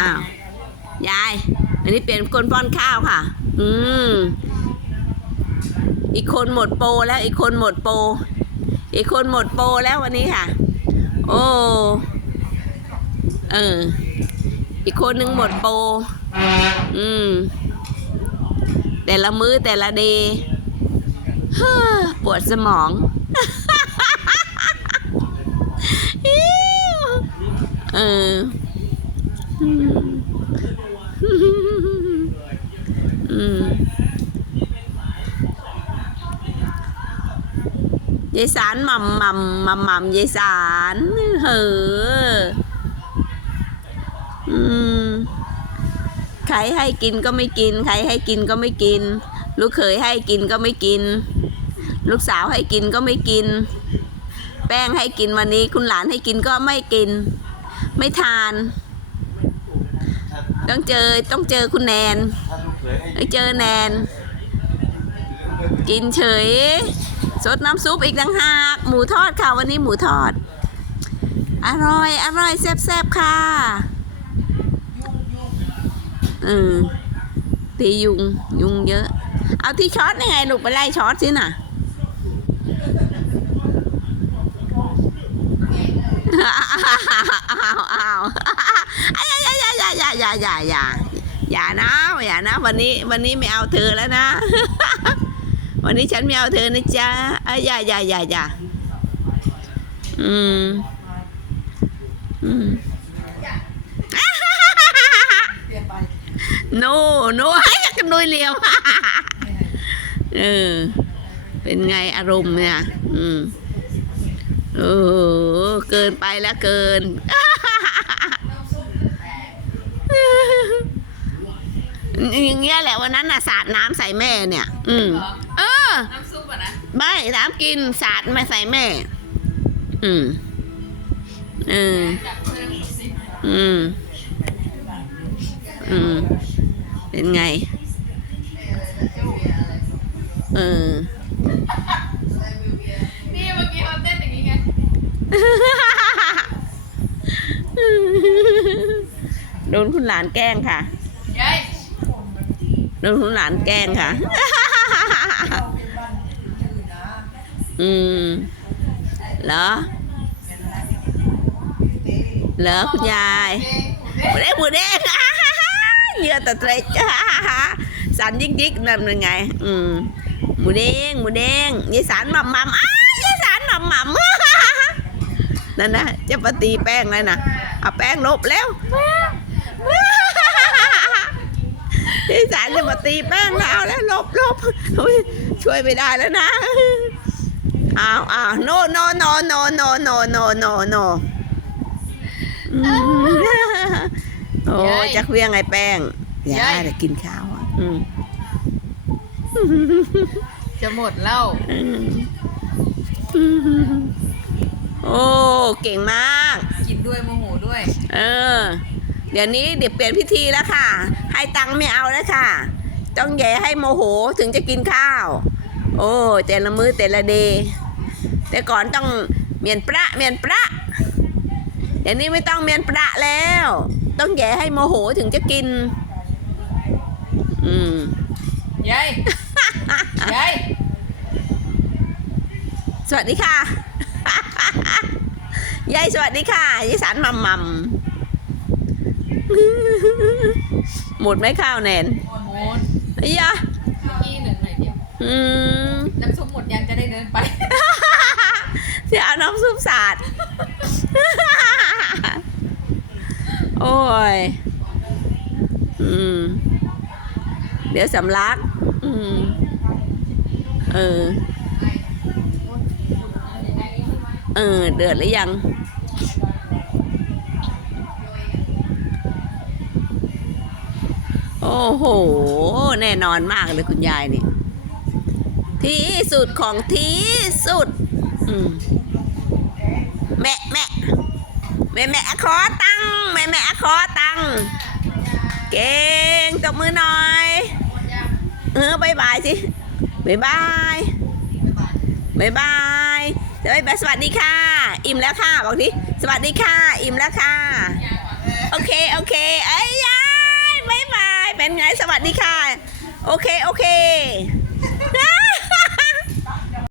อ้าวยาย อันนี้เปลี่ยนคนป้อนข้าวค่ะ อืม อีกคนหมดโปรแล้ว อีกคนหมดโปรอีกคนหมดโปรแล้ววันนี้ค่ะ โอ้เออ อีกคนหนึ่งหมดโปรอืม แต่ละมื้อแต่ละเดย์ปวดสมองเอออืม ยายสารหม่ำหม่ำหม่ำหม่ำยายสารเฮ้ออืมใครให้กินก็ไม่กิน ใครให้กินก็ไม่กิน ลูกเขยให้กินก็ไม่กิน ลูกสาวให้กินก็ไม่กิน แป้งให้กินวันนี้ คุณหลานให้กินก็ไม่กิน ไม่ทาน ต้องเจอต้องเจอคุณแนนถ้าลูกเขยให้ไปเจอแนน กินเฉยสดน้ำซุปอีกต่างหาก หมูทอดค่ะวันนี้หมูทอด อร่อย อร่อยแซ่บๆค่ะอืมตียุงยุงเยอะ เอาที่ช็อตยังไงลูกไปไล่ช็อตสิน่ะอ้าวอ้าว อย่าอย่าอย่าอย่านะอย่านะ วันนี้วันนี้ไม่เอาเธอแล้วนะ วันนี้ฉันไม่เอาเธอนะจ๊ะอย่าอย่าอย่าอย่าอืมอืมโนโนให้กันนุยเลียวเออเป็นไงอารมณ์เนี่ย อืมโอ้เกินไปแล้วเกิน อย่างเงี้ยแหละวันนั้นน่ะสาดน้ำใส่แม่เนี่ย อืม เออ น้ำซุปอะนะไม่น้ำกินสาดไม่ใส่แม่ อืมเออจับเพื่อนสิอืม อืม เป็นไง เออ นี่เมื่อกี้เขาเต้นอย่างนี้ไงโดนคุณหลานแกล้งค่ะยาย โดนคุณหลานแกล้งค่ะ อืมเหรอเหรอคุณยายหมูเด้งหมูเด้งเยื่อตะเตรจ้าสันยิกยิกนั่นเป็นไง อืมหมูเด้งหมูเด้งยายสารหม่ำหม่ำอ้ายายสารหม่ำหม่ำนั่นนะจะปฏิแป้งเลยนะเอาแป้งลบแล้ว ยายสารจะมาตีแป้งแล้วเอาแล้วลบลบอุ๊ยช่วยไม่ได้แล้วนะอ้าวอ้าวโนโนโนโนโนโนโนโนโนโอ้ยจะเคลี้ยงไงแป้งอย่าแต่กินข้าวอะอืมจะหมดแล้วอืมโอ้เก่งมาก กินด้วยโมโหด้วย เออ เดี๋ยวนี้เดี๋ยวเปลี่ยนพิธีแล้วค่ะ ให้ตังค์ไม่เอาแล้วค่ะ ต้องแย่ให้โมโหถึงจะกินข้าว โอ้แต่ละมือแต่ละเดย์แต่ก่อนต้องเมียนประเมียนประเดี๋ยวนี้ไม่ต้องเมียนประแล้ว ต้องแย่ให้โมโหถึงจะกิน อืมยายยายสวัสดีค่ะยายสวัสดีค่ะยายสารมัมมัม หมดไหมข้าวแนนหมดไอ้ยะเมื่อกี้หนึ่งหน่อยเดียวอืมน้ำซุปหมดยังจะได้เดินไปเดี๋ยวเอาน้ำซุปสาดโอ้ย อืม เดี๋ยวสำลัก อืม เออ เออ เดือดหรือยัง โอ้โห แน่นอนมากเลยคุณยายนี่ ที่สุดของที่สุดมแม่แม่แม่แม่ขอตังแม่แม่ขอตังเก่งตบมือหน่อย เออบายบายสิบายบายบายบายจะไปสวัสดีค่ะ อิ่มแล้วค่ะ บอกทีสวัสดีค่ะ อิ่มแล้วค่ะ โอเค โอเค เอ้ยยายบายบาย เป็นไงสวัสดีค่ะ โอเค โอเค